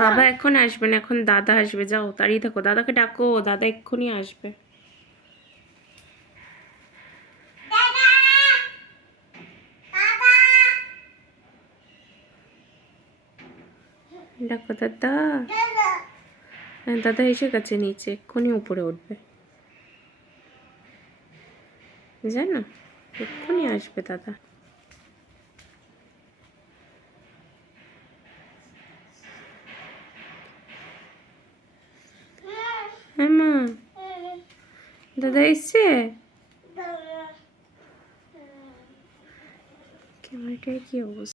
বাবা এখন আসবে না, এখন দাদা আসবে। যাও দাঁড়িয়ে থাকো, দাদাকে ডাকো, দাদা এক্ষুনি আসবে। ডাকো দাদা। হ্যাঁ, দাদা এসে গেছে নিচে, এক্ষুনি উপরে উঠবে, জানো, এক্ষুনি আসবে দাদা। হ্যাঁ মা, দাদা এসছে। ক্যামেরাটার কি অবস্থা?